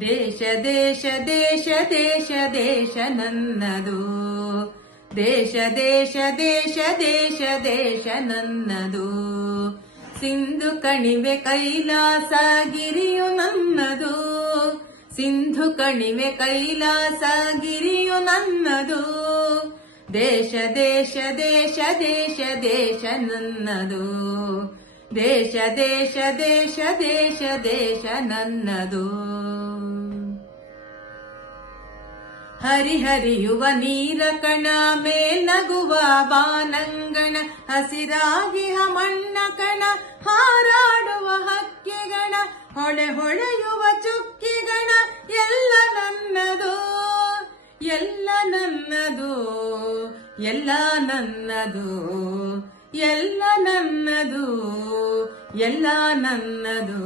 ದೇಶ ದೇಶ ದೇಶ ದೇಶ ದೇಶ ನನ್ನದು, ದೇಶ ದೇಶ ದೇಶ ದೇಶ ದೇಶ ನನ್ನದು. ಸಿಂಧು ಕಣಿವೆ ಕೈಲಾಸ ಗಿರಿಯು ನನ್ನದು, ಸಿಂಧು ಕಣಿವೆ ಕೈಲಾಸ ಗಿರಿಯು ನನ್ನದು. ದೇಶ ದೇಶ ದೇಶ ದೇಶ ದೇಶ ನನ್ನದು, ದೇಶ ದೇಶ ದೇಶ ದೇಶ ದೇಶ ನನ್ನದು. ಹರಿಹರಿಯುವ ನೀರ ಕಣ ಮೇಲ್ನಗುವ ಬಾನಂಗಣ, ಹಸಿರಾಗಿ ಮಣ್ಣ ಕಣ ಹಾರಾಡುವ ಹಕ್ಕಿಗಣ, ಹೊಳೆ ಹೊಳೆಯುವ ಚುಕ್ಕಿಗಣ ಎಲ್ಲ ನನ್ನದು, ಎಲ್ಲ ನನ್ನದು, ಎಲ್ಲ ನನ್ನದು, ಎಲ್ಲ ನನ್ನದು, ಎಲ್ಲ ನನ್ನದು.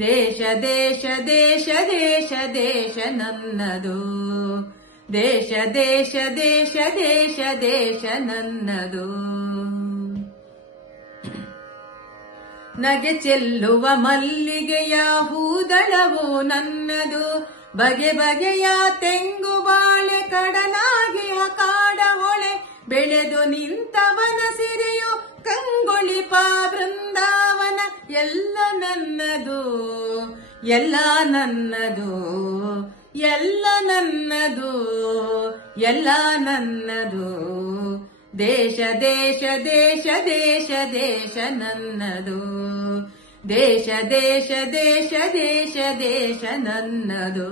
ದೇಶ ದೇಶ ದೇಶ ದೇಶ ದೇಶ ನನ್ನದು, ದೇಶ ದೇಶ ದೇಶ ದೇಶ ದೇಶ ನನ್ನದು. ನಗೆ ಚೆಲ್ಲುವ ಮಲ್ಲಿಗೆಯ ಹೂದಳವು ನನ್ನದು, ಬಗೆ ಬಗೆಯ ತೆಂಗು ಬಾಳೆ ಕಡಲಾಗಿ ಕಾಡ ಹೊಳೆ, ಬೆಳೆದು ನಿಂತವನ ಸಿರಿಯು ಕಂಗೊಳಿಪ ಬೃಂದಾವನ ಎಲ್ಲ ನನ್ನದು, ಎಲ್ಲ ನನ್ನದು, ಎಲ್ಲ ನನ್ನದು, ಎಲ್ಲ ನನ್ನದು. ದೇಶ ದೇಶ ದೇಶ ದೇಶ ದೇಶ ನನ್ನದು, ದೇಶ ದೇಶ ದೇಶ ದೇಶ ದೇಶ ನನ್ನದು.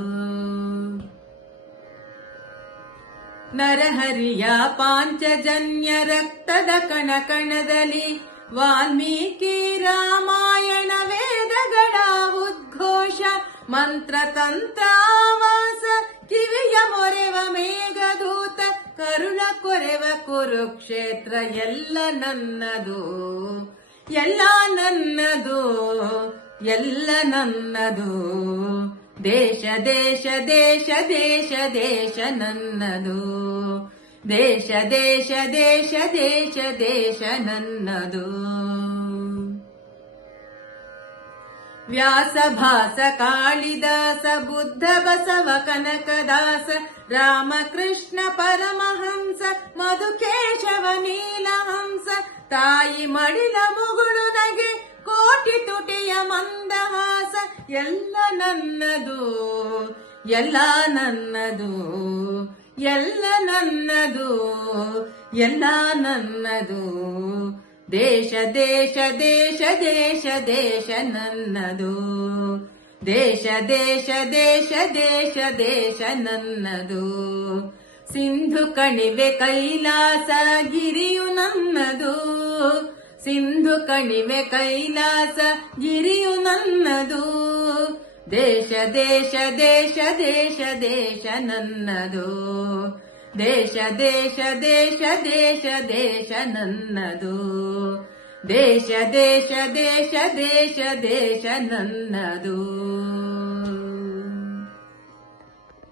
ನರಹರಿಯ ಪಾಂಚಜನ್ಯ ರಕ್ತದ ಕಣ ಕಣದಲ್ಲಿ, ವಾಲ್ಮೀಕಿ ರಾಮಾಯಣ ವೇದಗಳ ಉದ್ಘೋಷ, ಮಂತ್ರ ತಂತ್ರಾವಾಸ ಕಿವಿಯ ಮೊರೆವ ಮೇಘದೂತ, ಕರುಣ ಕೊರೆವ ಕುರುಕ್ಷೇತ್ರ ಎಲ್ಲ ನನ್ನದು, ಎಲ್ಲ ನನ್ನದು, ಎಲ್ಲ ನನ್ನದು. ದೇಶ ದೇಶ ದೇಶ ದೇಶ ದೇಶ ನನ್ನದು, ದೇಶ ದೇಶ ದೇಶ ದೇಶ ದೇಶ ನನ್ನದು. ವ್ಯಾಸ ಭಾಸ ಕಾಳಿದಾಸ ಬುದ್ಧ ಬಸವ ಕನಕದಾಸ, ರಾಮಕೃಷ್ಣ ಪರಮಹಂಸ ಮಧುಕೇಶವ ನೀಲಹಂಸ, ತಾಯಿ ಮಡಿಲ ಮುಗುಳು ನಗೆ ಕೋಟಿ ತುಟಿಯ ಮಂದಹಾಸ ಎಲ್ಲ ನನ್ನದು, ಎಲ್ಲ ನನ್ನದು, ಎಲ್ಲ ನನ್ನದು, ಎಲ್ಲ ನನ್ನದು. ದೇಶ ದೇಶ ದೇಶ ದೇಶ ದೇಶ ನನ್ನದು, ದೇಶ ದೇಶ ದೇಶ ದೇಶ ದೇಶ ನನ್ನದು. ಸಿಂಧು ಕಣಿವೆ ಕೈಲಾಸ ಗಿರಿಯು ನನ್ನದು, ಸಿಂಧು ಕಣಿವೆ ಕೈಲಾಸ ಗಿರಿಯು ನನ್ನದು. ದೇಶ ದೇಶ ದೇಶ ದೇಶ ದೇಶ ನನ್ನದು, ದೇಶ ದೇಶ ದೇಶ ದೇಶ ದೇಶ ನನ್ನದು, ದೇಶ ದೇಶ ದೇಶ ದೇಶ ದೇಶ ನನ್ನದು.